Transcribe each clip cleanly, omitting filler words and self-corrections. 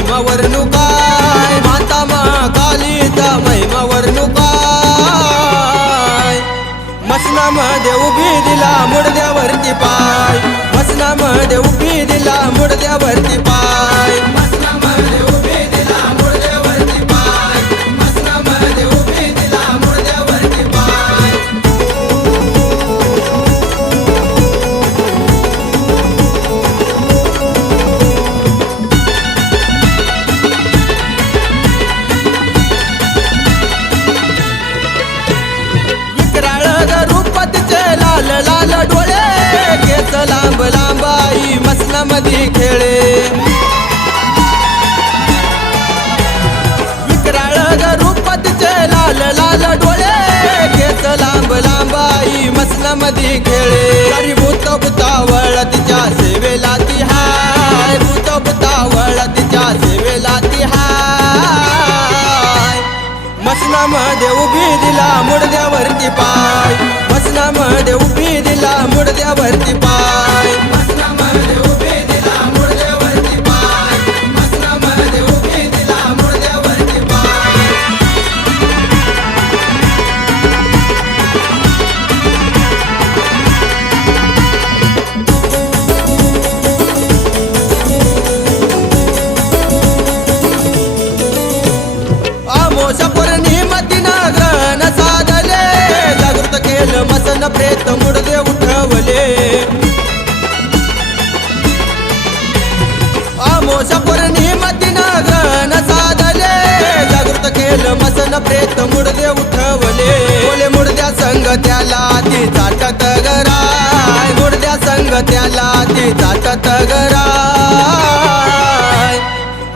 महिमा वर्णू काय, माता महाकालीचा महिमा वर्णू काय। मसनामध्ये उभी दिला मुडद्यावरती पाय, मसनामध्ये उभी दिला मुडद्यावरती पाय, मसनामध्ये उभी दिला मुडद्यावरती पाय, मसनामध्ये उभी दिला मुडद्यावरती पाय। लाल लाल डोळे, केस लांब लांब आई मसनामध्ये खेळे। विक्राळ रूपातचे लाल लाल डोळे, केस लांब लांब आई मसनामध्ये खेळे। सारी भूत भूतावळ तिच्या सेवेला ती हाय, भूत भूतावळ तिच्या सेवेला ती हाय। मसनामध्ये उभी दिला मुडद्यावरती पाय, मसनामध्ये उभी दिला मुडद्यावरती पाय, मसनामध्ये उभी दिला मुडद्यावरती पाय, मसनामध्ये उभी दिला मुडद्यावरती पाय। आमोशा पौर्णिमेनं ग्रहण साधले, जागृत केलं मसन प्रेत मुडदे उठवले। आमोशा पौर्णिमेनं ग्रहण साधले, जागृत केलं मसन प्रेत मुडदे उठवले। बोले मुडद्या संग त्याला ती चाटत गराय, मुडद्या संग त्याला ती चाटत गराय।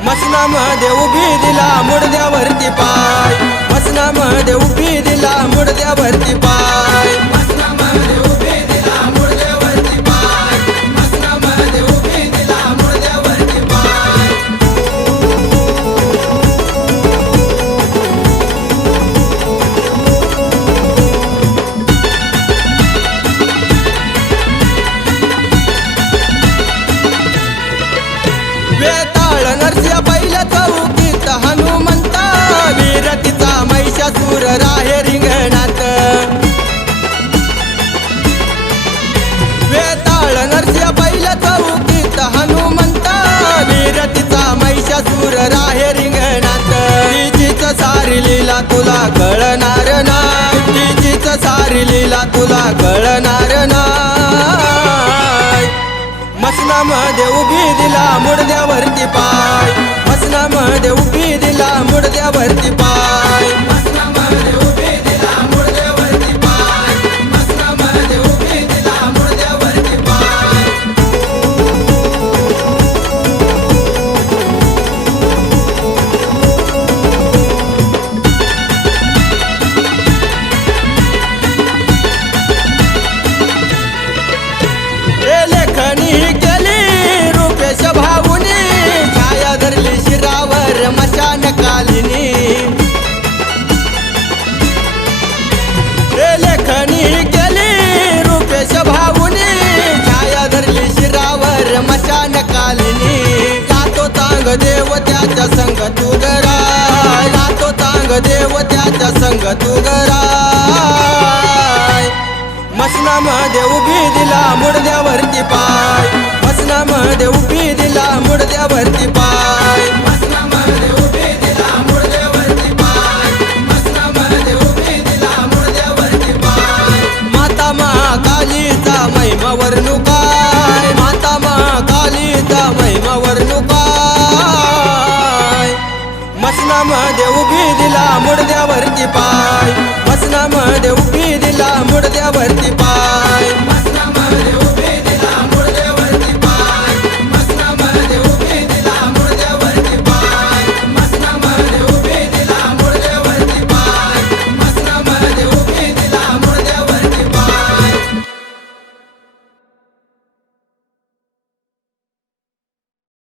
मसनामध्ये उभी दिला मुडद्यावरती पाय, मसनामध्ये उभी दिला मुडद्यावरती पाय, मसनामध्ये उभी दिला मुडद्यावरती पाय, मसनामध्ये उभी दिला मुडद्यावरती पाय। वेताळ नरसिंह पहिल्या चौकीत हनुमंता, वीरतीचा महिषासूर राहे रिंगणात। वेताळ नरसिंह पहिल्या चौकीत हनुमंता, वीरतीचा महिषासूर राहे रिंगणात। तिचीच सारी लीला तुला कळणार नाही, तिचीच सारी लीला तुला कळणार नाही। मसनामध्ये उभी दिला मुडद्यावरती पाय, मसनामध्ये उभी दिला मुडद्यावरती पाय, मसनामध्ये उभी दिला मुडद्यावरती पाय, मसनामध्ये उभी दिला मुडद्यावरती पाय। लेखनी केली रूपेश भाऊनी, छाया धरली शिरावर मशान कालिनी। लेखनी केली रूपेश भाऊनी, छाया धरली शिरावर मशान कालिनी। गातो तांग देव त्याच्या संग तू गराय, गातो तांग देव त्याच्या संग तू गराय। मसनामध्ये उभी दिला मुडद्यावरती पाय, मसनामध्ये उभी दिला मुडद्यावरती पाय, मसनामध्ये उभी दिला मुडद्यावरती पाय, मसनामध्ये उभी दिला मुडद्यावरती पाय। माता महाकालीचा महिमा वर्णू काय, माता महाकालीचा महिमा वर्णू काय। मसनामध्ये उभी दिला मुडद्यावरती पाय, मसनामध्ये उभी दिला मुडद्यावरती पाय।